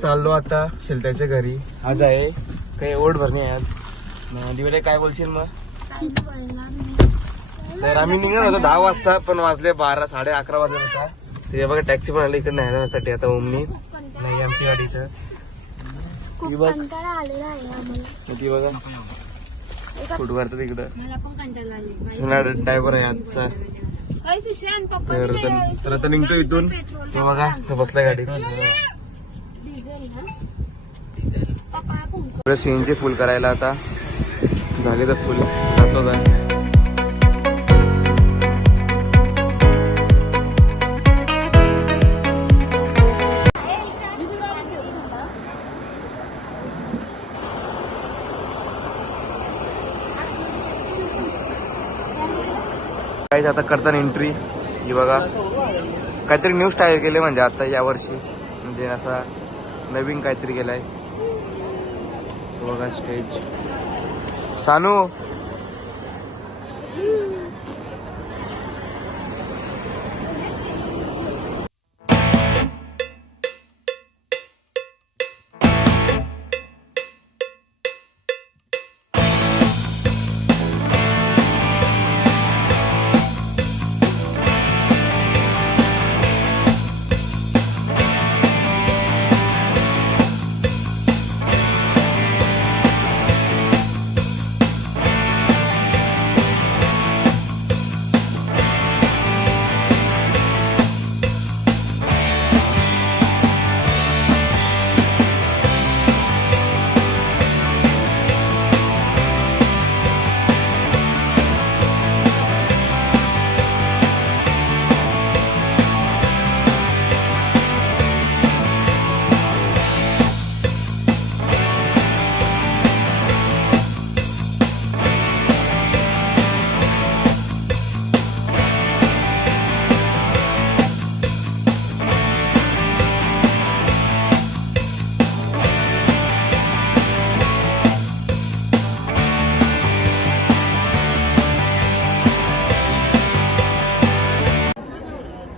चाललो आता शेलट्याच्या घरी. आज आहे काही ओढ भरणी आहे आज. दिवले काय बोलशील मग? तर आम्ही निघणार होतो 10 वाजता पण वाजले 12 11:30 वाजले होता. ते बघा टॅक्सी पण आली इकडे नेण्यासाठी. आता ओमनी नाही आमची गाडी इथं. ती बघ ती बघा फुट भरतात इकडं. ड्रायव्हर आहे आजचा. तर आता निघतो इथून. तो बघा तो बसलाय गाडीत. सीएनजी फुल करायला आता झाले तर फुल जातो काय. आता करताना एंट्री ही बघा काहीतरी न्यू स्टाईल केले म्हणजे आता यावर्षी म्हणजे असा नवीन काहीतरी केलाय. बघा स्टेज. सानू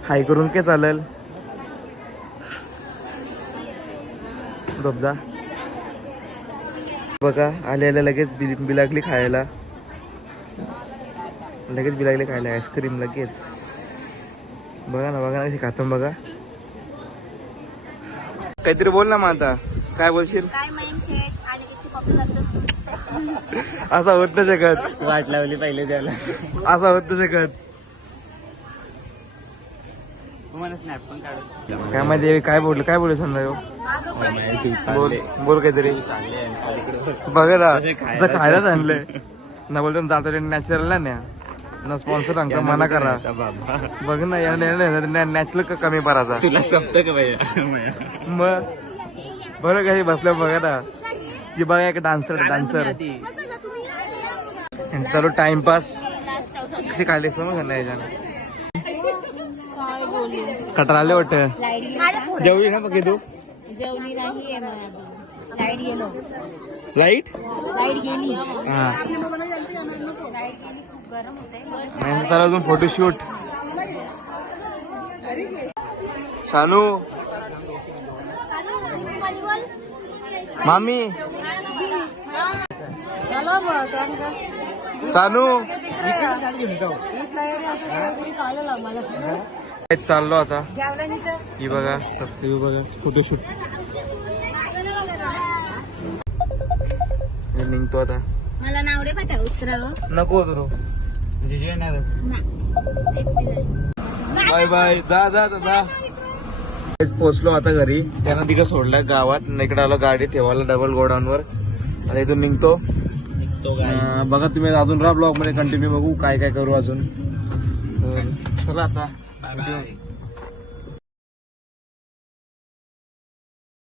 हाय करून काय चालेल. धबधबा बघा आलेल्या लगेच बिलागली खायला. लगेच बिलागली खायला आईस्क्रीम लगेच. बघा ना कशी खातो बघा. काहीतरी बोल ना मग आता काय बोलशील. असा होत नाही शकत. वाट लावली पाहिजे त्याला. असा होत नाही शकत. काय माहिती काय बोलू समजा. बोल काहीतरी. बघा ना खायलाच आणलंय ना. बोलतो जातो नॅचरल ना स्पॉन्सर अंक मना करा. बघ ना नॅचरल कमी पडायचा तुला संपत का मग. बरं काही बसलं बघा ना की बघा एक डान्सर चालू टाइमपास कशी खायले समज ना याच्यानं. कटराले वाटत जेवली ना बघ तू. जेवली नाही लाईट गेली. हा तर अजून फोटोशूट. सानू मामी सानू चाललो आता. ही बघा फोटोशूट निघतो आता. मला नावडे पाठव उतराव नको तुरो बाय बाय. जा पोहोचलो आता घरी. त्यांना तिकडे सोडल्या गावात. इकडे आलो गाडी ठेवायला डबल गोडाऊनवर. आता इथून निघतो. बघा तुम्ही अजून ब्लॉग मध्ये कंटिन्यू बघू काय करू अजून. चला आता.